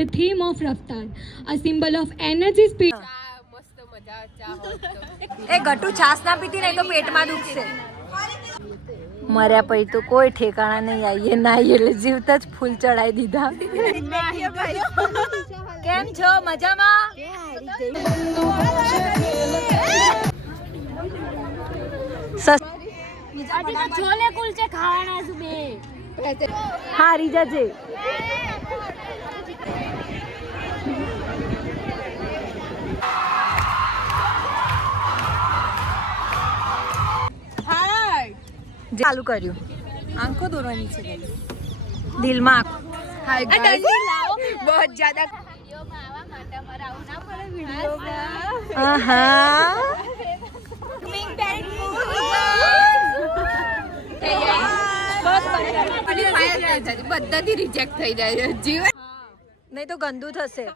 The theme of Raftar, a symbol of energy, speed. એ ગટુ છાસ ના પીતી નહીં તો પેટમાં દુખશે. મર્યા પછી તો કોઈ ઠેકાણા નહીં આવીએ ના એટલે જીવતા જ ફૂલ ચડાવી દીધા. કેમ છો મજામાં? છોલે કુલચે ખાવાના છું બે. હારી જજે. ચાલુ કર્યું. આંખો દોરવાની છે ગાઈસ. દિલમાં હાય ગાઈસ બહુ જ્યાદા આહા બધાથી રિજેક્ટ થઈ જાય જીવન નહીં તો ગંદુ થશે.